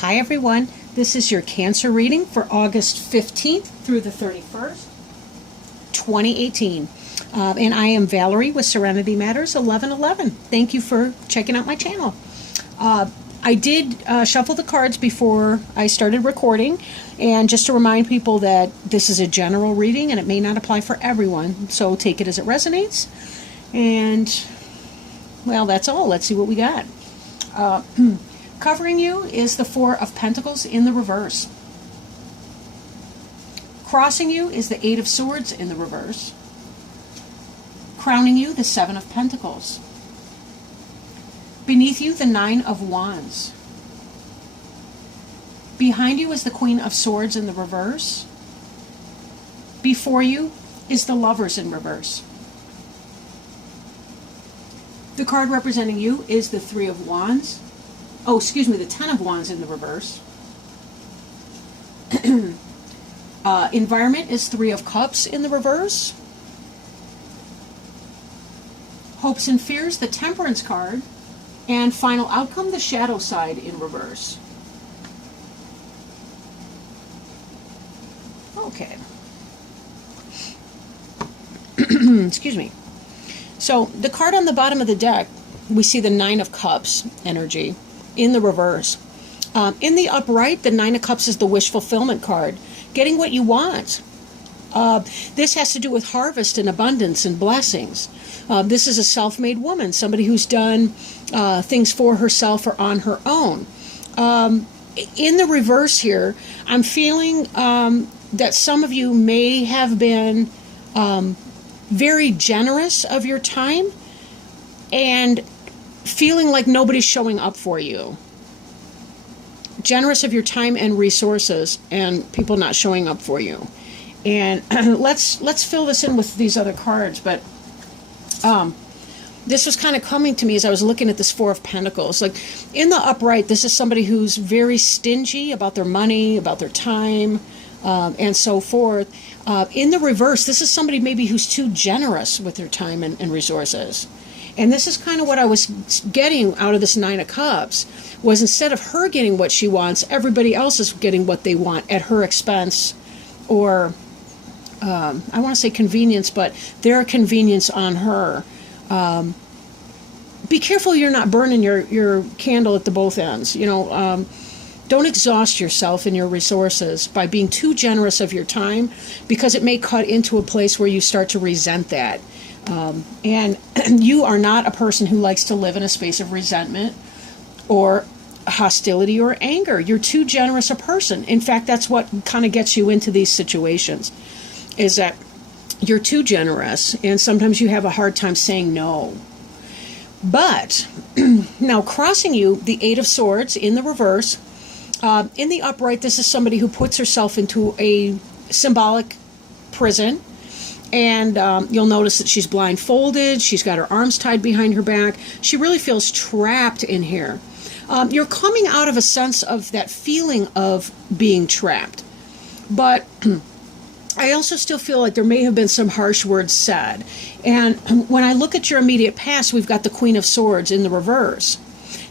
Hi everyone, this is your Cancer reading for August 15th through the 31st, 2018. And I am Valerie with Serenity Matters 1111. Thank you for checking out my channel. I did shuffle the cards before I started recording, and just to remind people that this is a general reading and it may not apply for everyone, so take it as it resonates. And, well, that's all. Let's see what we got. Covering you is the Four of Pentacles in the reverse. Crossing you is the Eight of Swords in the reverse. Crowning you, the Seven of Pentacles. Beneath you, the Nine of Wands. Behind you is the Queen of Swords in the reverse. Before you is the Lovers in reverse. The card representing you is the Three of Wands. Oh, excuse me, the Ten of Wands in the reverse. Environment is Three of Cups in the reverse. Hopes and Fears, the Temperance card. And final outcome, the Shadow side in reverse. Okay. Excuse me. So the card on the bottom of the deck, we see the Nine of Cups energy in the reverse. In the upright, the Nine of Cups is the wish fulfillment card, getting what you want. This has to do with harvest and abundance and blessings. This is a self-made woman, somebody who's done things for herself or on her own. In the reverse here, I'm feeling that some of you may have been very generous of your time and feeling like nobody's showing up for you. Generous of your time and resources and people not showing up for you. And let's fill this in with these other cards, but this was kind of coming to me as I was looking at this Four of Pentacles. Like in the upright, this is somebody who's very stingy about their money, about their time, and so forth. In the reverse, this is somebody maybe who's too generous with their time and resources. And this is kind of what I was getting out of this Nine of Cups, was instead of her getting what she wants, everybody else is getting what they want at her expense, or I want to say convenience, but their convenience on her. Be careful you're not burning your candle at the both ends. You know, don't exhaust yourself and your resources by being too generous of your time, because it may cut into a place where you start to resent that. And you are not a person who likes to live in a space of resentment or hostility or anger. You're too generous a person. In fact, that's what kind of gets you into these situations, is that you're too generous, and sometimes you have a hard time saying no. But now crossing you, the Eight of Swords in the reverse. In the upright, this is somebody who puts herself into a symbolic prison. And you'll notice that she's blindfolded. She's got her arms tied behind her back. She really feels trapped in here. You're coming out of a sense of that feeling of being trapped. But I also still feel like there may have been some harsh words said. And when I look at your immediate past, we've got the Queen of Swords in the reverse.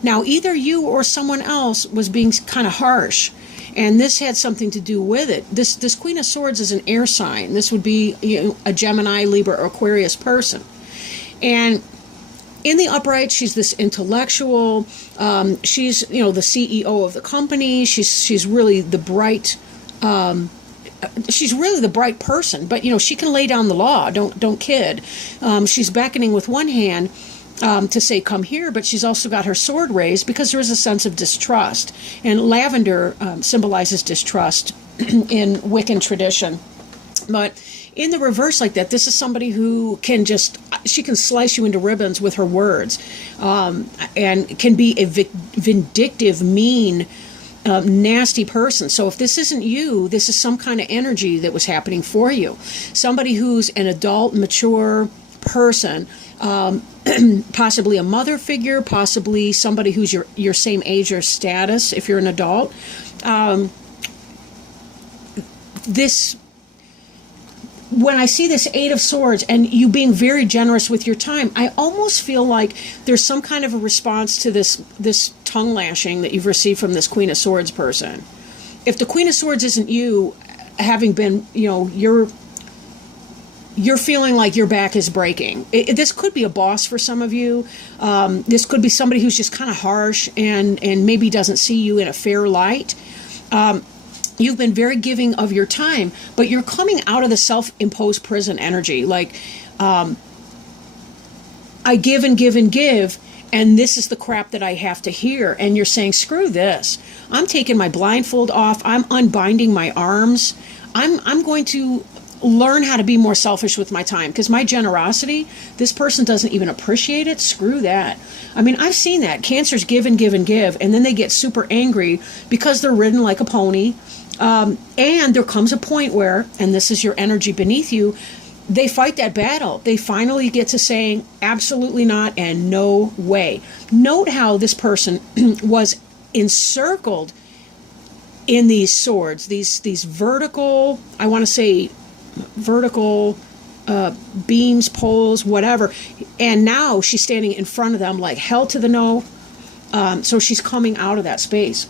Now, either you or someone else was being kind of harsh, and this had something to do with it. This Queen of Swords is an air sign. This would be, you know, a Gemini, Libra, or Aquarius person. And in the upright, she's this intellectual. She's, you know, the CEO of the company. She's really the bright. She's really the bright person. But you know, she can lay down the law. Don't kid. She's beckoning with one hand to say, come here, but she's also got her sword raised because there is a sense of distrust. And lavender symbolizes distrust in Wiccan tradition. But in the reverse like that, this is somebody who can she can slice you into ribbons with her words, and can be a vindictive, mean, nasty person. So if this isn't you, this is some kind of energy that was happening for you. Somebody who's an adult, mature person, possibly a mother figure, possibly somebody who's your same age or status if you're an adult. when I see this Eight of Swords and you being very generous with your time, I almost feel like there's some kind of a response to this tongue lashing that you've received from this Queen of Swords person. If the Queen of Swords isn't you, having been, you're feeling like your back is breaking. This could be a boss for some of you. This could be somebody who's just kind of harsh and maybe doesn't see you in a fair light. You've been very giving of your time, but you're coming out of the self-imposed prison energy. Like, I give and give and give, and this is the crap that I have to hear. And you're saying, screw this. I'm taking my blindfold off. I'm unbinding my arms. I'm going to learn how to be more selfish with my time, because my generosity, this person doesn't even appreciate it. Screw that. I mean, I've seen that. Cancers give and give and give, and then they get super angry because they're ridden like a pony. And there comes a point where, and this is your energy beneath you, they fight that battle. They finally get to saying absolutely not and no way. Note how this person was encircled in these swords, these vertical, I want to say vertical beams, poles, whatever. And now she's standing in front of them like hell to the no. So she's coming out of that space.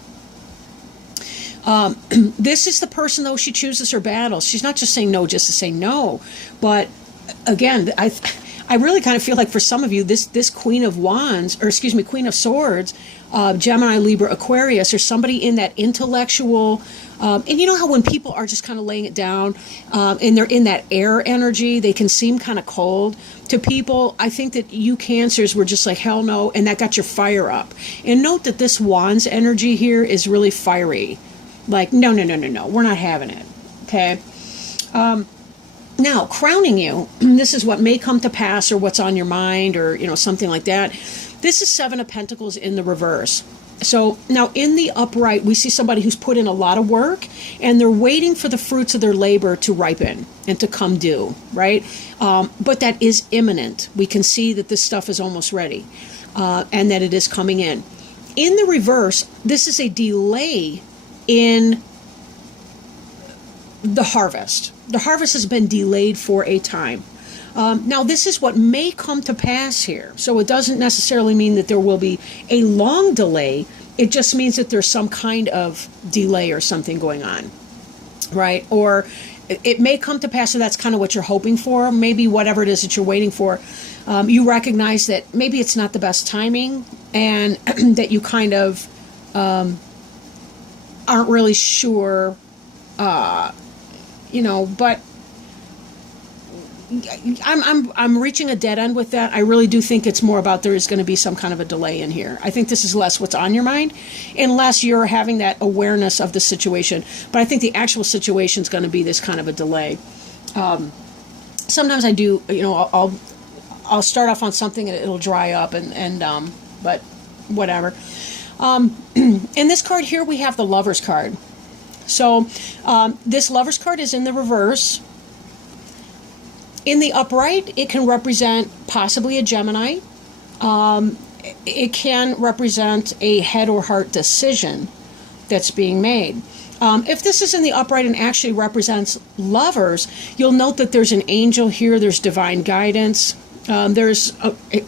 This is the person, though, she chooses her battles. She's not just saying no just to say no. But again, I really kind of feel like for some of you, this Queen of Wands, or excuse me, Queen of Swords, Gemini, Libra, Aquarius, or somebody in that intellectual, and you know how when people are just kind of laying it down, and they're in that air energy, they can seem kind of cold to people. I think that you Cancers were just like, hell no, and that got your fire up. And note that this Wands energy here is really fiery. Like, no, we're not having it, okay? Now, crowning you, this is what may come to pass or what's on your mind or, something like that. This is Seven of Pentacles in the reverse. So now in the upright, we see somebody who's put in a lot of work and they're waiting for the fruits of their labor to ripen and to come due, right? But that is imminent. We can see that this stuff is almost ready and that it is coming in. In the reverse, this is a delay in the harvest. The harvest has been delayed for a time. Now, this is what may come to pass here. So it doesn't necessarily mean that there will be a long delay. It just means that there's some kind of delay or something going on, right? Or it may come to pass, so that's kind of what you're hoping for. Maybe whatever it is that you're waiting for, you recognize that maybe it's not the best timing and that you kind of aren't really sure, but I'm reaching a dead end with that. I really do think it's more about there is going to be some kind of a delay in here. I think this is less what's on your mind, unless you're having that awareness of the situation. But I think the actual situation is going to be this kind of a delay. Sometimes I do, I'll start off on something and it'll dry up, but whatever. In this card here, we have the Lover's card. So this Lover's card is in the reverse. In the upright, it can represent possibly a Gemini. It can represent a head or heart decision that's being made. If this is in the upright and actually represents lovers, you'll note that there's an angel here, there's divine guidance. There's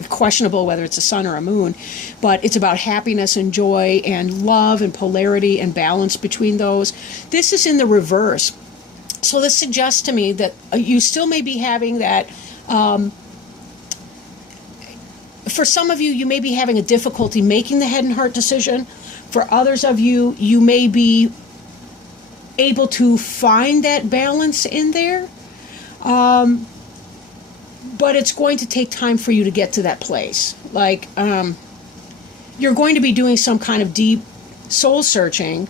questionable whether it's a sun or a moon, but it's about happiness and joy and love and polarity and balance between those. This is in the reverse. So this suggests to me that you still may be having that, for some of you, you may be having a difficulty making the head and heart decision. For others of you, you may be able to find that balance in there. But it's going to take time for you to get to that place. Like, you're going to be doing some kind of deep soul searching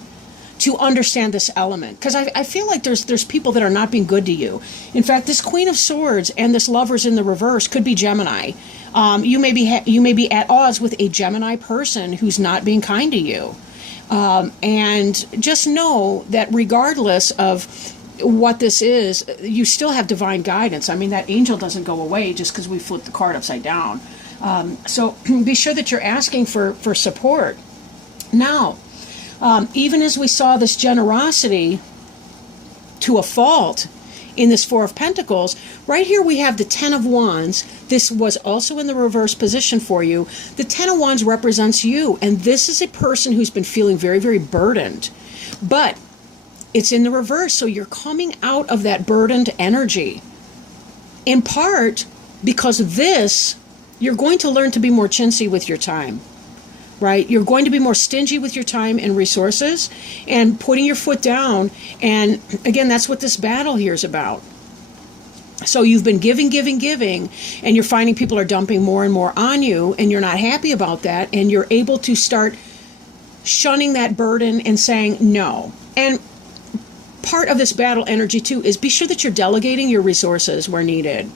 to understand this element. Because I feel like there's people that are not being good to you. In fact, this Queen of Swords and this Lover's in the reverse could be Gemini. You may be at odds with a Gemini person who's not being kind to you. And just know that regardless of what this is, you still have divine guidance. I mean, that angel doesn't go away just because we flip the card upside down. So be sure that you're asking for support. Now, even as we saw this generosity to a fault in this Four of Pentacles. Right here we have the Ten of Wands. This was also in the reverse position for you. The Ten of Wands represents you, and this is a person who's been feeling very, very burdened. But it's in the reverse, so you're coming out of that burdened energy. In part because of this, you're going to learn to be more chintzy with your time. Right? You're going to be more stingy with your time and resources and putting your foot down. And again, that's what this battle here is about. So you've been giving, and you're finding people are dumping more and more on you, and you're not happy about that. And you're able to start shunning that burden and saying no. And part of this battle energy too is be sure that you're delegating your resources where needed.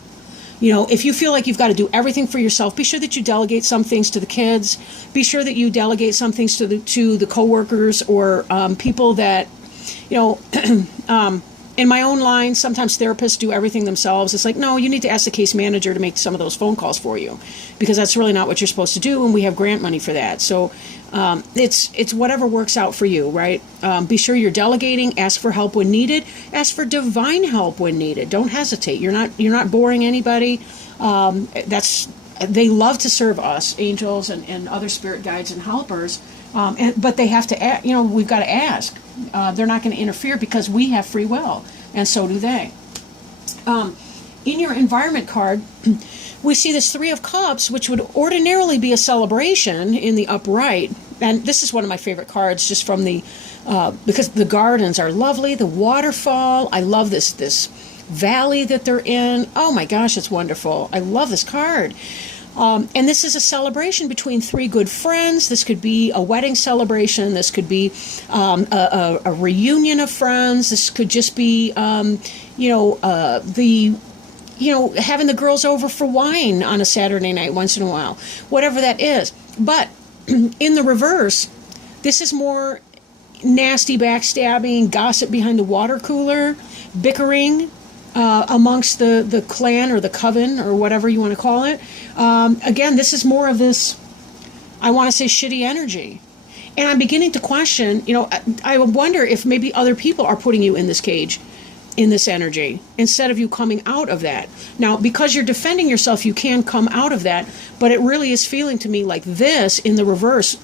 You know, if you feel like you've got to do everything for yourself, be sure that you delegate some things to the kids. Be sure that you delegate some things to the coworkers or people that, you know, in my own line, sometimes therapists do everything themselves. It's like, no, you need to ask the case manager to make some of those phone calls for you, because that's really not what you're supposed to do, and we have grant money for that. So it's whatever works out for you, right? Be sure you're delegating. Ask for help when needed. Ask for divine help when needed. Don't hesitate. You're not boring anybody. They love to serve us, angels and other spirit guides and helpers. But they have to, we've got to ask. They're not going to interfere because we have free will, and so do they. In your environment card, we see this Three of Cups, which would ordinarily be a celebration in the upright. And this is one of my favorite cards, just from because the gardens are lovely, the waterfall. I love this valley that they're in. Oh my gosh, it's wonderful. I love this card. And this is a celebration between three good friends. This could be a wedding celebration. This could be a reunion of friends. This could just be, having the girls over for wine on a Saturday night once in a while, whatever that is. But in the reverse, this is more nasty backstabbing, gossip behind the water cooler, bickering amongst the clan or the coven or whatever you want to call it. Again, this is more of this, I want to say, shitty energy. And I'm beginning to question, I wonder if maybe other people are putting you in this cage, in this energy, instead of you coming out of that. Now, because you're defending yourself, you can come out of that, but it really is feeling to me like this, in the reverse,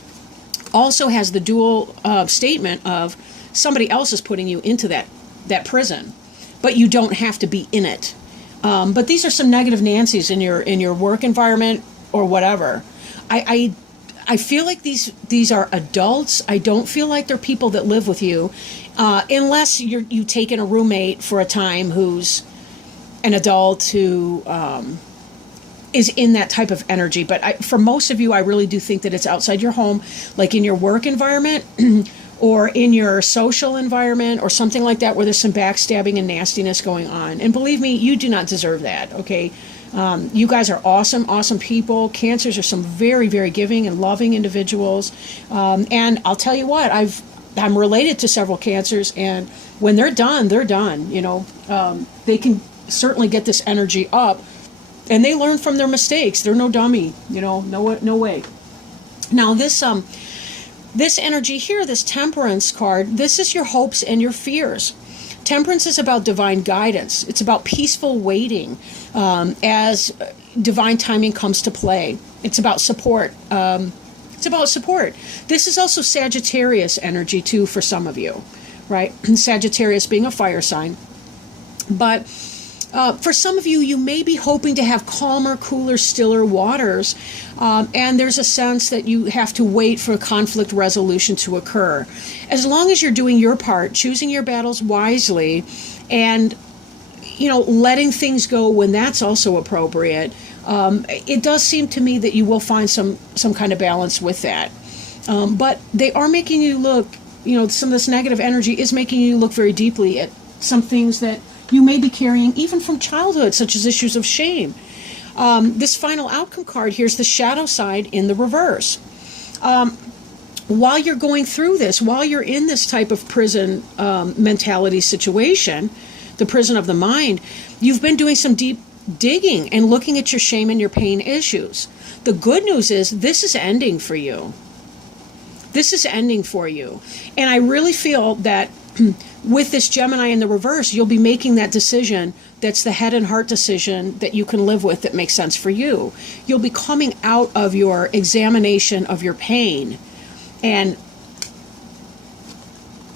also has the dual statement of somebody else is putting you into that prison, but you don't have to be in it. But these are some negative Nancys in your work environment or whatever. I feel like these are adults. I don't feel like they're people that live with you, unless you take in a roommate for a time who's an adult who is in that type of energy. But for most of you, I really do think that it's outside your home, like in your work environment or in your social environment or something like that, where there's some backstabbing and nastiness going on. And believe me, you do not deserve that, okay? You guys are awesome, awesome people. Cancers are some very, very giving and loving individuals. And I'll tell you what, I'm related to several Cancers, and when they're done, they're done. They can certainly get this energy up, and they learn from their mistakes. They're no dummy, no way. Now this energy here, this Temperance card, this is your hopes and your fears. Temperance is about divine guidance. It's about peaceful waiting as divine timing comes to play. It's about support. This is also Sagittarius energy too for some of you, right? Sagittarius being a fire sign. But for some of you, you may be hoping to have calmer, cooler, stiller waters, and there's a sense that you have to wait for conflict resolution to occur. As long as you're doing your part, choosing your battles wisely, and letting things go when that's also appropriate, it does seem to me that you will find some kind of balance with that. But they are making you look, some of this negative energy is making you look very deeply at some things that you may be carrying even from childhood, such as issues of shame. This final outcome card, here's the shadow side in the reverse. While you're going through this, while you're in this type of prison mentality situation, the prison of the mind, you've been doing some deep digging and looking at your shame and your pain issues. The good news is this is ending for you. This is ending for you. And I really feel that with this Gemini in the reverse, you'll be making that decision that's the head and heart decision that you can live with, that makes sense for you. You'll be coming out of your examination of your pain. And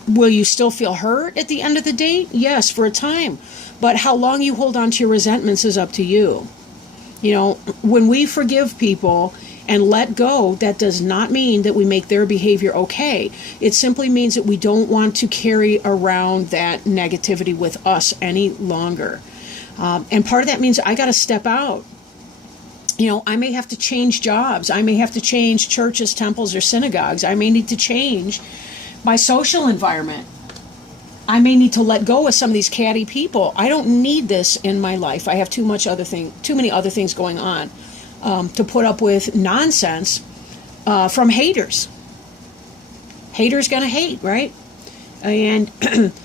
will you still feel hurt at the end of the day? Yes, for a time. But how long you hold on to your resentments is up to you. You know, when we forgive people and let go, that does not mean that we make their behavior okay. It simply means that we don't want to carry around that negativity with us any longer. And part of that means I got to step out. You know, I may have to change jobs. I may have to change churches, temples, or synagogues. I may need to change my social environment. I may need to let go of some of these catty people. I don't need this in my life. I have too many other things going on to put up with nonsense from haters. Haters gonna hate, right? And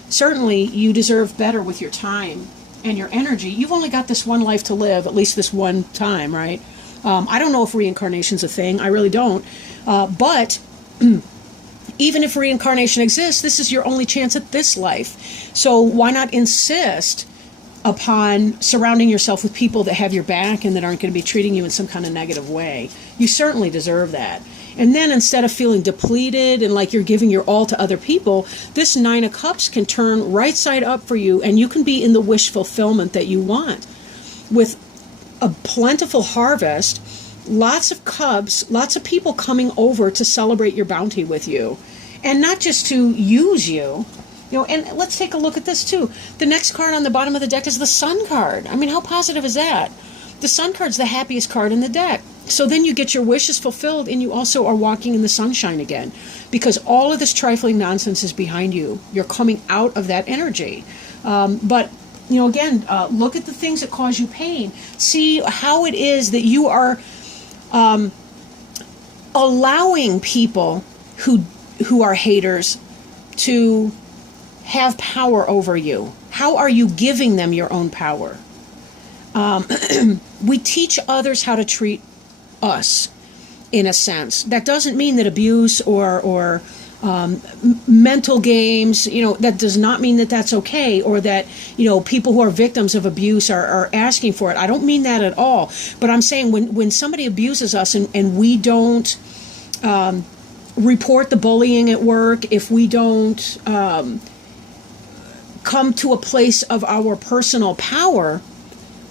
certainly you deserve better with your time and your energy. You've only got this one life to live, at least this one time, right? I don't know if reincarnation's a thing. I really don't. But even if reincarnation exists, this is your only chance at this life. So why not insist upon surrounding yourself with people that have your back and that aren't going to be treating you in some kind of negative way? You certainly deserve that. And then instead of feeling depleted and like you're giving your all to other people, this Nine of Cups can turn right side up for you, and you can be in the wish fulfillment that you want. With a plentiful harvest, lots of cups, lots of people coming over to celebrate your bounty with you. And not just to use you. You know, and let's take a look at this too. The next card on the bottom of the deck is the Sun card. I mean, how positive is that? The Sun card's the happiest card in the deck. So then you get your wishes fulfilled, and you also are walking in the sunshine again, because all of this trifling nonsense is behind you. You're coming out of that energy. But, you know, again, look at the things that cause you pain. See how it is that you are allowing people who are haters to have power over you. How are you giving them your own power? We teach others how to treat us, in a sense. That doesn't mean that abuse or mental games, you know, that does not mean that that's okay, or that, you know, people who are victims of abuse are asking for it. I don't mean that at all. But I'm saying when somebody abuses us and we don't report the bullying at work, if we don't come to a place of our personal power,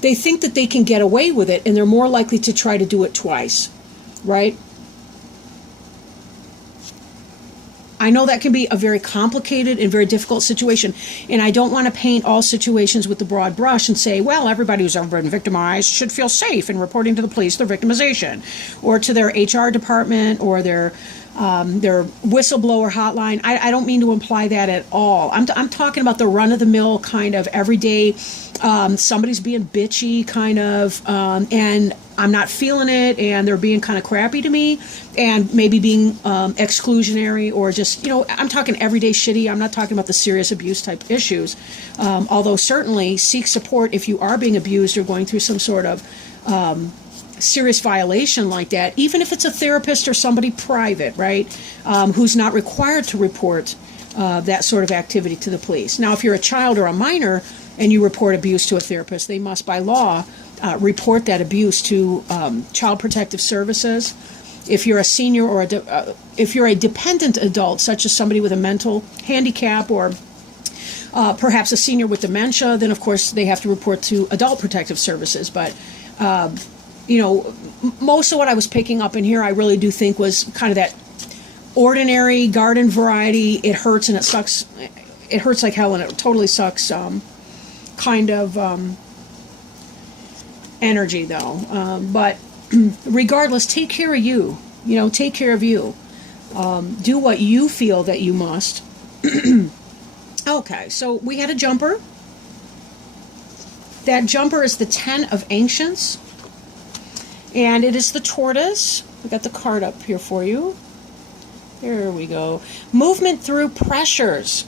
they think that they can get away with it, and they're more likely to try to do it twice, right? I know that can be a very complicated and very difficult situation, and I don't want to paint all situations with the broad brush and say, well, everybody who's ever been victimized should feel safe in reporting to the police their victimization, or to their HR department, or their whistleblower hotline. I don't mean to imply that at all. I'm talking about the run-of-the-mill kind of everyday, somebody's being bitchy kind of, and I'm not feeling it, and they're being kind of crappy to me, and maybe being exclusionary, or just, you know, I'm talking everyday shitty. I'm not talking about the serious abuse type issues, although certainly seek support if you are being abused or going through some sort of serious violation like that, even if it's a therapist or somebody private, right, who's not required to report that sort of activity to the police. Now, if you're a child or a minor and you report abuse to a therapist, they must, by law, report that abuse to Child Protective Services. If you're a senior or if you're a dependent adult, such as somebody with a mental handicap or perhaps a senior with dementia, then of course they have to report to Adult Protective Services. But you know, most of what I was picking up in here, I really do think was kind of that ordinary garden variety. It hurts and it sucks. It hurts like hell and it totally sucks. Kind of energy, though. But regardless, take care of you. You know, take care of you. Do what you feel that you must. Okay, so we had a jumper. That jumper is the Ten of Ancients. And it is the Tortoise. We got the card up here for you. There we go. Movement through pressures.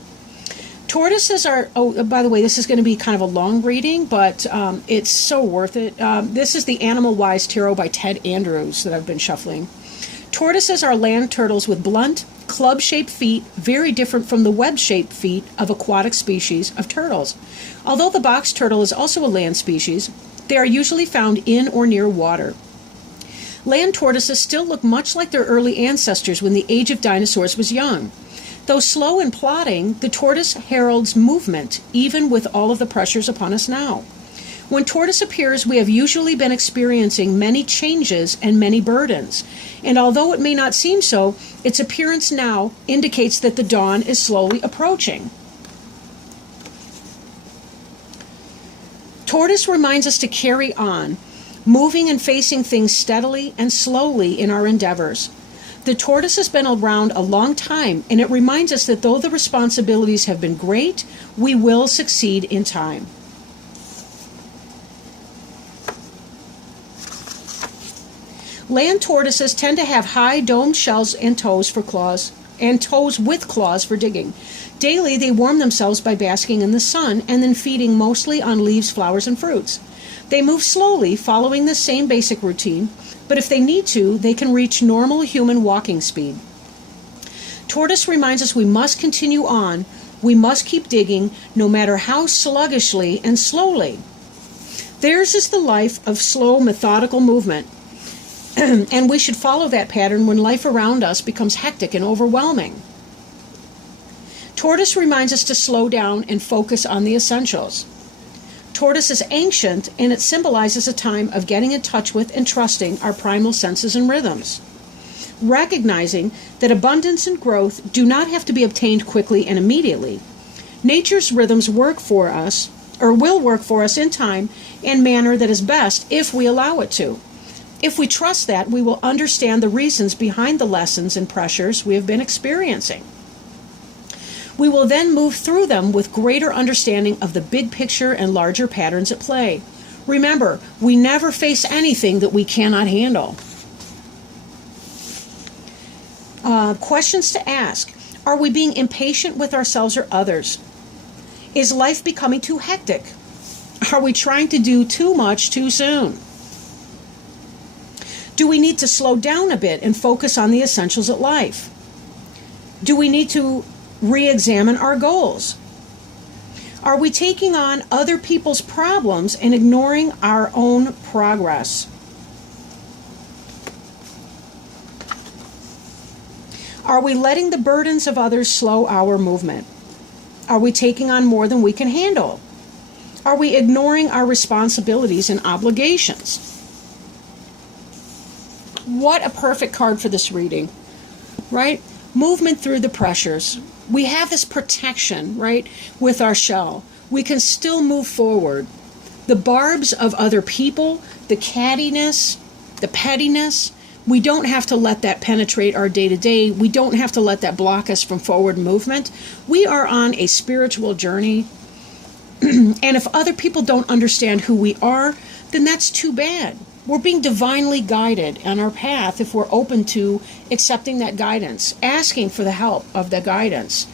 Tortoises are, oh, by the way, this is going to be kind of a long reading, but it's so worth it. This is the Animal Wise Tarot by Ted Andrews that I've been shuffling. Tortoises are land turtles with blunt, club-shaped feet, very different from the web-shaped feet of aquatic species of turtles. Although the box turtle is also a land species, they are usually found in or near water. Land tortoises still look much like their early ancestors when the age of dinosaurs was young. Though slow and plodding, the tortoise heralds movement, even with all of the pressures upon us now. When tortoise appears, we have usually been experiencing many changes and many burdens. And although it may not seem so, its appearance now indicates that the dawn is slowly approaching. Tortoise reminds us to carry on, moving and facing things steadily and slowly in our endeavors. The tortoise has been around a long time, and it reminds us that though the responsibilities have been great, we will succeed in time. Land tortoises tend to have high domed shells and toes with claws for digging. Daily, they warm themselves by basking in the sun and then feeding mostly on leaves, flowers, and fruits. They move slowly, following the same basic routine, but if they need to, they can reach normal human walking speed. Tortoise reminds us we must continue on. We must keep digging, no matter how sluggishly and slowly. Theirs is the life of slow, methodical movement. And we should follow that pattern when life around us becomes hectic and overwhelming. Tortoise reminds us to slow down and focus on the essentials. Tortoise is ancient, and it symbolizes a time of getting in touch with and trusting our primal senses and rhythms. Recognizing that abundance and growth do not have to be obtained quickly and immediately. Nature's rhythms work for us, or will work for us in time and manner that is best if we allow it to. If we trust that, we will understand the reasons behind the lessons and pressures we have been experiencing. We will then move through them with greater understanding of the big picture and larger patterns at play. Remember, we never face anything that we cannot handle. Questions to ask. Are we being impatient with ourselves or others? Is life becoming too hectic? Are we trying to do too much too soon? Do we need to slow down a bit and focus on the essentials of life? Do we need to re-examine our goals? Are we taking on other people's problems and ignoring our own progress? Are we letting the burdens of others slow our movement? Are we taking on more than we can handle? Are we ignoring our responsibilities and obligations? What a perfect card for this reading, right? Movement through the pressures. We have this protection, right, with our shell. We can still move forward. The barbs of other people, the cattiness, the pettiness, we don't have to let that penetrate our day-to-day. We don't have to let that block us from forward movement. We are on a spiritual journey. And if other people don't understand who we are, then that's too bad. We're being divinely guided on our path if we're open to accepting that guidance, asking for the help of the guidance.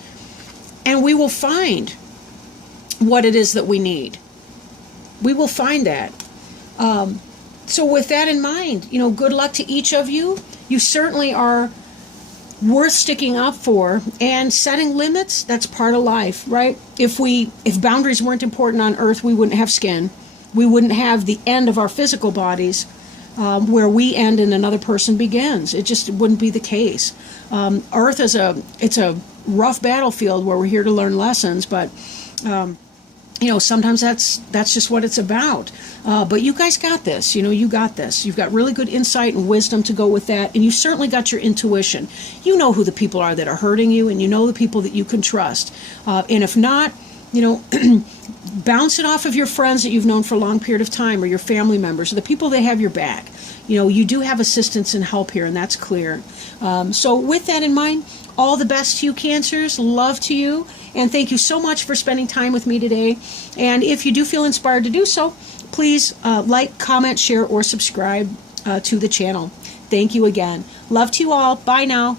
And we will find what it is that we need. We will find that. So with that in mind, good luck to each of you. You certainly are worth sticking up for, and setting limits, that's part of life, right? If boundaries weren't important on Earth, we wouldn't have skin. We wouldn't have the end of our physical bodies where we end and another person begins. It just wouldn't be the case. Earth is it's a rough battlefield where we're here to learn lessons, but sometimes that's just what it's about. But you guys got this. You got this. You've got really good insight and wisdom to go with that, and you certainly got your intuition. You know who the people are that are hurting you, and you know the people that you can trust. And if not, bounce it off of your friends that you've known for a long period of time, or your family members, or the people that have your back. You do have assistance and help here, and that's clear. So with that in mind, all the best to you, Cancers. Love to you. And thank you so much for spending time with me today. And if you do feel inspired to do so, please like, comment, share, or subscribe to the channel. Thank you again. Love to you all. Bye now.